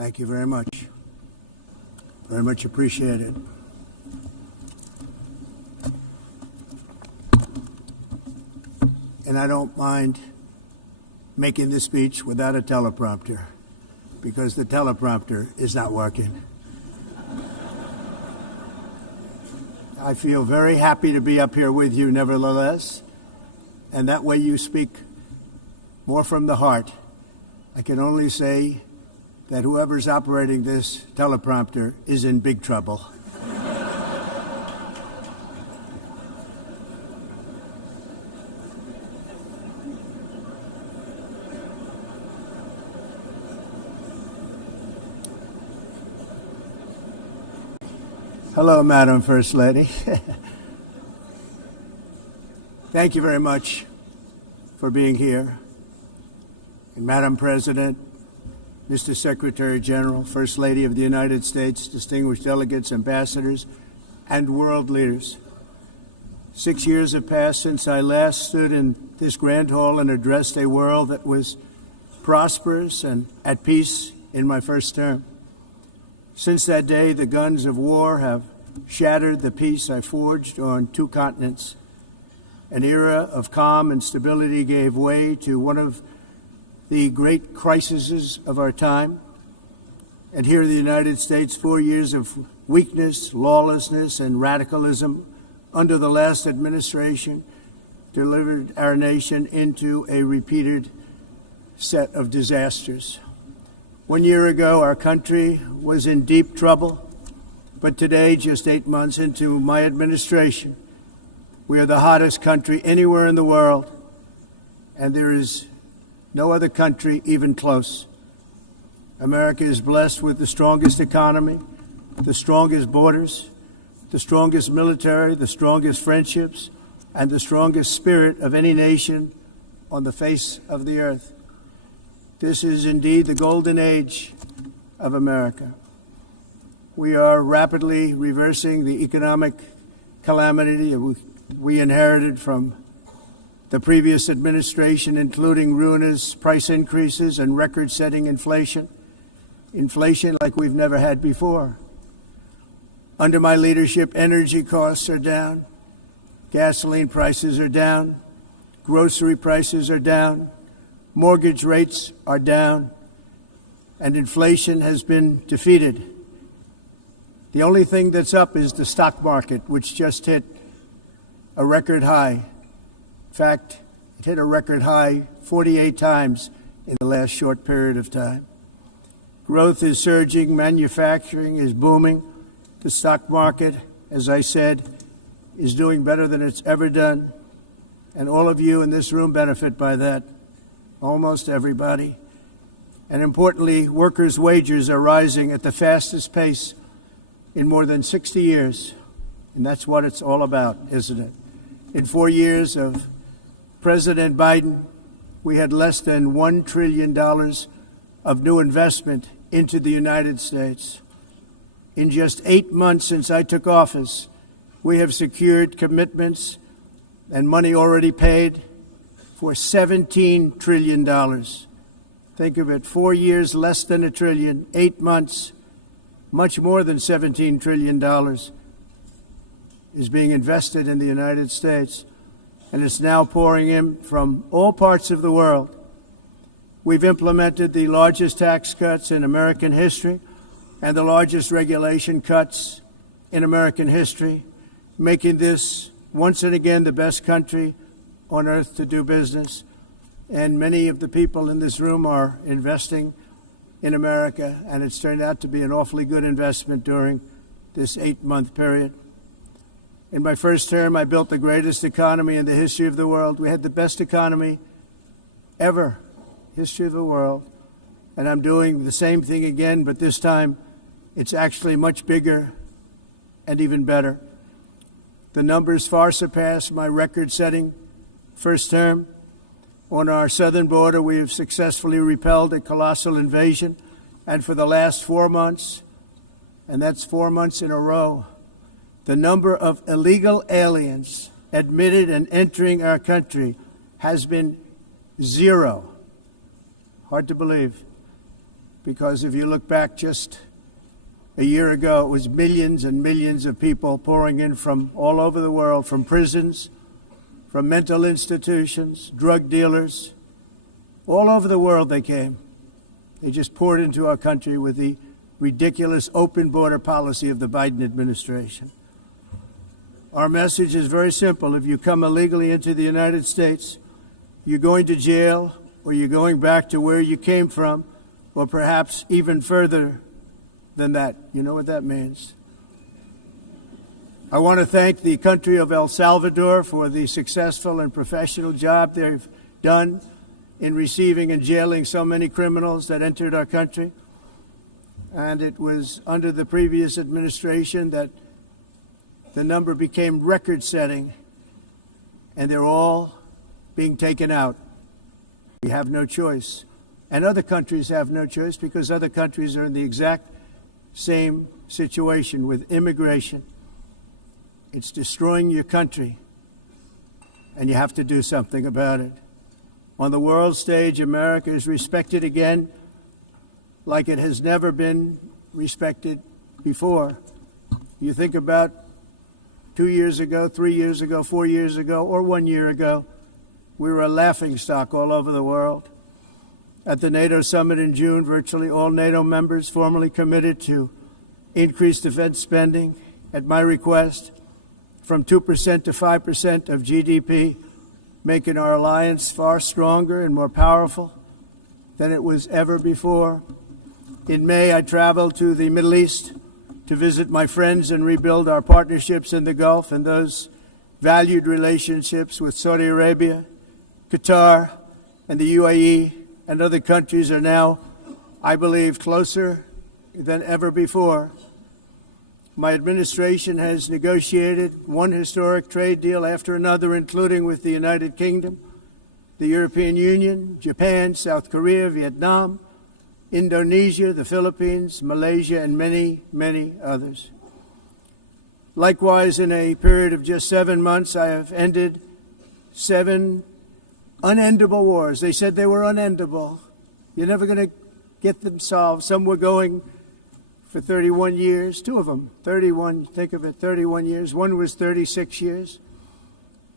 Thank you very much. Very much appreciated. And I don't mind making this speech without a teleprompter, because the teleprompter is not working. I feel very happy to be up here with you nevertheless, and that way you speak more from the heart. I can only say that whoever's operating this teleprompter is in big trouble. Hello, Madam First Lady. Thank you very much for being here. And Madam President, Mr. Secretary General, First Lady of the United States, distinguished delegates, ambassadors, and world leaders. 6 years have passed since I last stood in this grand hall and addressed a world that was prosperous and at peace in my first term. Since that day, the guns of war have shattered the peace I forged on 2 continents. An era of calm and stability gave way to one of the great crises of our time. And here in the United States, 4 years of weakness, lawlessness, and radicalism under the last administration delivered our nation into a repeated set of disasters. 1 year ago, our country was in deep trouble, but today, just 8 months into my administration, we are the hottest country anywhere in the world, and there is no other country even close. America is blessed with the strongest economy, the strongest borders, the strongest military, the strongest friendships, and the strongest spirit of any nation on the face of the earth. This is indeed the golden age of America. We are rapidly reversing the economic calamity we inherited from the previous administration, including ruinous price increases and record-setting inflation like we've never had before. Under my leadership, energy costs are down, gasoline prices are down, grocery prices are down, mortgage rates are down, and inflation has been defeated. The only thing that's up is the stock market, which just hit a record high. In fact, it hit a record high 48 times in the last short period of time. Growth is surging, manufacturing is booming. The stock market, as I said, is doing better than it's ever done. And all of you in this room benefit by that. Almost everybody. And importantly, workers' wages are rising at the fastest pace in more than 60 years. And that's what it's all about, isn't it? In 4 years of President Biden, we had less than $1 trillion of new investment into the United States. In just 8 months since I took office, we have secured commitments and money already paid for $17 trillion. Think of it, 4 years, less than $1 trillion, 8 months, much more than $17 trillion is being invested in the United States, and it's now pouring in from all parts of the world. We've implemented the largest tax cuts in American history and the largest regulation cuts in American history, making this once and again the best country on earth to do business. And many of the people in this room are investing in America, and it's turned out to be an awfully good investment during this 8-month period. In my first term, I built the greatest economy in the history of the world. We had the best economy ever, history of the world. And I'm doing the same thing again, but this time it's actually much bigger and even better. The numbers far surpass my record-setting first term. On our southern border, we have successfully repelled a colossal invasion. And for the last 4 months, and that's 4 months in a row, the number of illegal aliens admitted and entering our country has been 0. Hard to believe. because if you look back just a year ago, it was millions and millions of people pouring in from all over the world, from prisons, from mental institutions, drug dealers. All over the world they came. They just poured into our country with the ridiculous open border policy of the Biden administration. Our message is very simple. If you come illegally into the United States, you're going to jail, or you're going back to where you came from, or perhaps even further than that. You know what that means. I want to thank the country of El Salvador for the successful and professional job they've done in receiving and jailing so many criminals that entered our country. And it was under the previous administration that the number became record-setting, and they're all being taken out. We have no choice. And other countries have no choice, because other countries are in the exact same situation with immigration. It's destroying your country, and you have to do something about it. On the world stage, America is respected again like it has never been respected before. You think about 2 years ago, 3 years ago, 4 years ago, or 1 year ago, we were a laughingstock all over the world. At the NATO summit in June, virtually all NATO members formally committed to increase defense spending at my request from 2% to 5% of GDP, making our alliance far stronger and more powerful than it was ever before. In May, I traveled to the Middle East to visit my friends and rebuild our partnerships in the Gulf, and those valued relationships with Saudi Arabia, Qatar, and the UAE and other countries are now, I believe, closer than ever before. My administration has negotiated one historic trade deal after another, including with the United Kingdom, the European Union, Japan, South Korea, Vietnam, Indonesia, the Philippines, Malaysia, and many, many others. Likewise, in a period of just 7 months, I have ended 7 unendable wars. They said they were unendable. You're never going to get them solved. Some were going for 31 years, 2 of them, 31, think of it, 31 years. One was 36 years.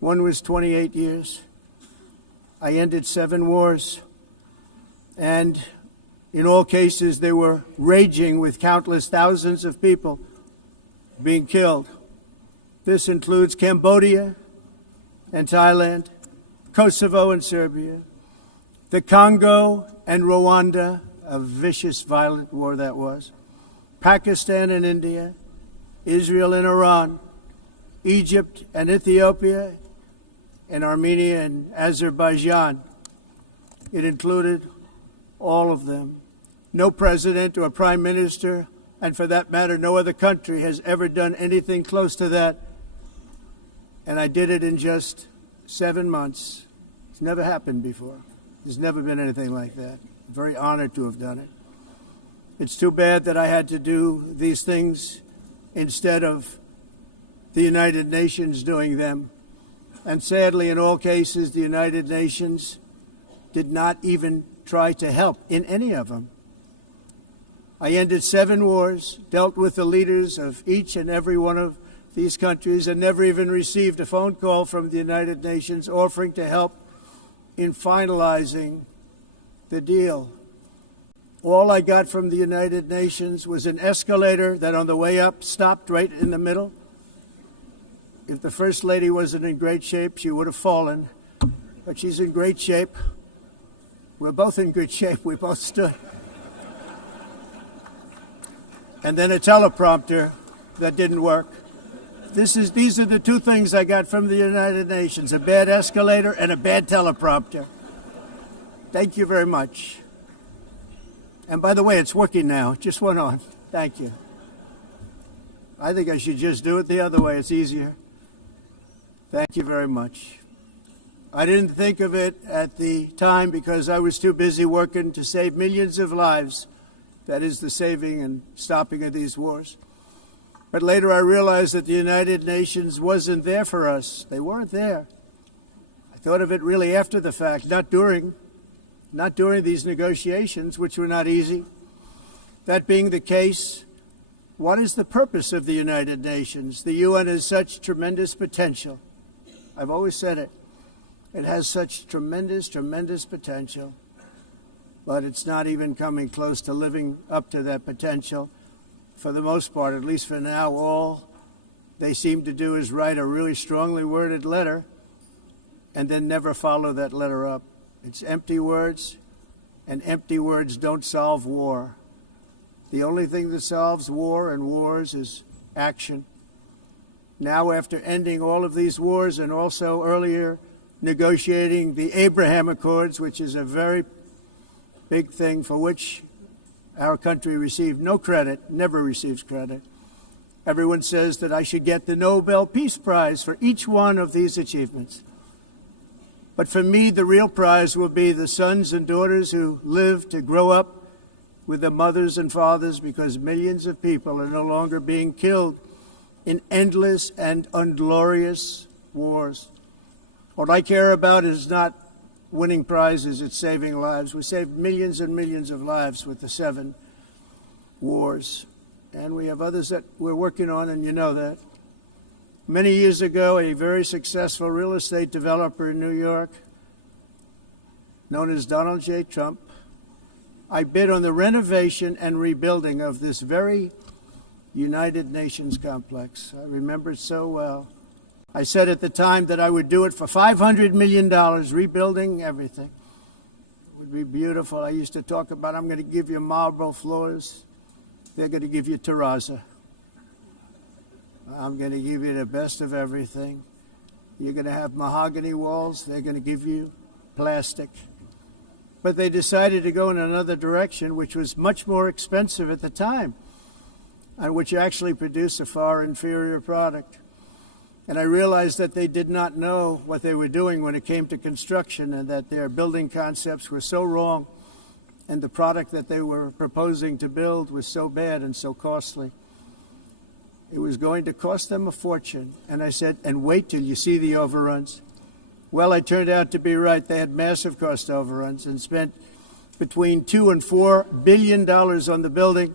One was 28 years. I ended 7 wars. And in all cases, they were raging with countless thousands of people being killed. This includes Cambodia and Thailand, Kosovo and Serbia, the Congo and Rwanda, a vicious, violent war that was, Pakistan and India, Israel and Iran, Egypt and Ethiopia, and Armenia and Azerbaijan. It included all of them. No president or prime minister, and for that matter, no other country has ever done anything close to that. And I did it in just 7 months. It's never happened before. There's never been anything like that. I'm very honored to have done it. It's too bad that I had to do these things instead of the United Nations doing them. And sadly, in all cases, the United Nations did not even try to help in any of them. I ended 7 wars, dealt with the leaders of each and every one of these countries, and never even received a phone call from the United Nations offering to help in finalizing the deal. All I got from the United Nations was an escalator that on the way up stopped right in the middle. If the First Lady wasn't in great shape, she would have fallen. But she's in great shape. We're both in good shape. We both stood. And then a teleprompter that didn't work. These are the 2 things I got from the United Nations, a bad escalator and a bad teleprompter. Thank you very much. And by the way, it's working now. It just went on. Thank you. I think I should just do it the other way. It's easier. Thank you very much. I didn't think of it at the time because I was too busy working to save millions of lives. That is the saving and stopping of these wars. But later I realized that the United Nations wasn't there for us. They weren't there. I thought of it really after the fact, not during these negotiations, which were not easy. That being the case, what is the purpose of the United Nations? The UN has such tremendous potential. I've always said it. It has such tremendous, tremendous potential, but it's not even coming close to living up to that potential. For the most part, at least for now, all they seem to do is write a really strongly worded letter and then never follow that letter up. It's empty words, and empty words don't solve war. The only thing that solves war and wars is action. Now, after ending all of these wars and also earlier negotiating the Abraham Accords, which is a very big thing for which our country received no credit, never receives credit. Everyone says that I should get the Nobel Peace Prize for each one of these achievements. But for me, the real prize will be the sons and daughters who live to grow up with the mothers and fathers, because millions of people are no longer being killed in endless and unglorious wars. What I care about is not winning prizes, it's saving lives. We saved millions and millions of lives with the 7 wars. And we have others that we're working on, and you know that. Many years ago, a very successful real estate developer in New York, known as Donald J. Trump, I bid on the renovation and rebuilding of this very United Nations complex. I remember it so well. I said at the time that I would do it for $500 million, rebuilding everything. It would be beautiful. I used to talk about, I'm going to give you marble floors. They're going to give you terrazzo. I'm going to give you the best of everything. You're going to have mahogany walls. They're going to give you plastic. But they decided to go in another direction, which was much more expensive at the time, and which actually produced a far inferior product. And I realized that they did not know what they were doing when it came to construction, and that their building concepts were so wrong, and the product that they were proposing to build was so bad and so costly. It was going to cost them a fortune. And I said, and wait till you see the overruns. Well, I turned out to be right. They had massive cost overruns and spent between $2 and $4 billion on the building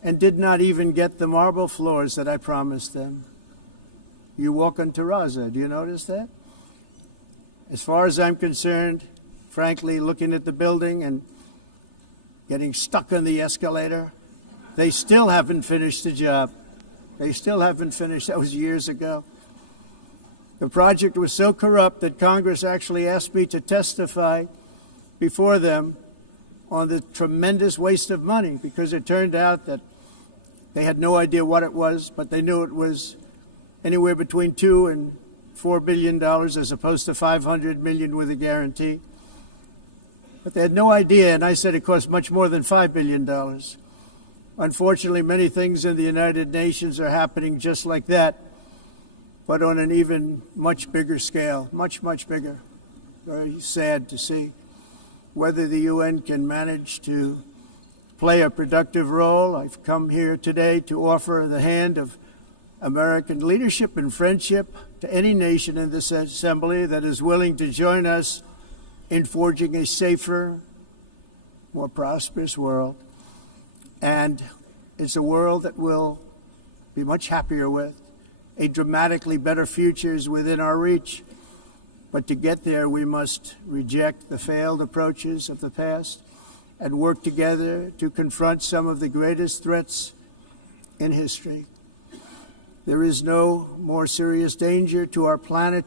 and did not even get the marble floors that I promised them. You walk on terrazzo. Do you notice that? As far as I'm concerned, frankly, looking at the building and getting stuck on the escalator, they still haven't finished the job. They still haven't finished. That was years ago. The project was so corrupt that Congress actually asked me to testify before them on the tremendous waste of money, because it turned out that they had no idea what it was, but they knew it was anywhere between $2 and $4 billion as opposed to $500 million with a guarantee. But they had no idea, and I said it cost much more than $5 billion. Unfortunately, many things in the United Nations are happening just like that, but on an even much bigger scale, much, much bigger. Very sad to see. Whether the UN can manage to play a productive role, I've come here today to offer the hand of American leadership and friendship to any nation in this assembly that is willing to join us in forging a safer, more prosperous world. And it's a world that we'll be much happier with. A dramatically better future is within our reach. But to get there, we must reject the failed approaches of the past and work together to confront some of the greatest threats in history. There is no more serious danger to our planet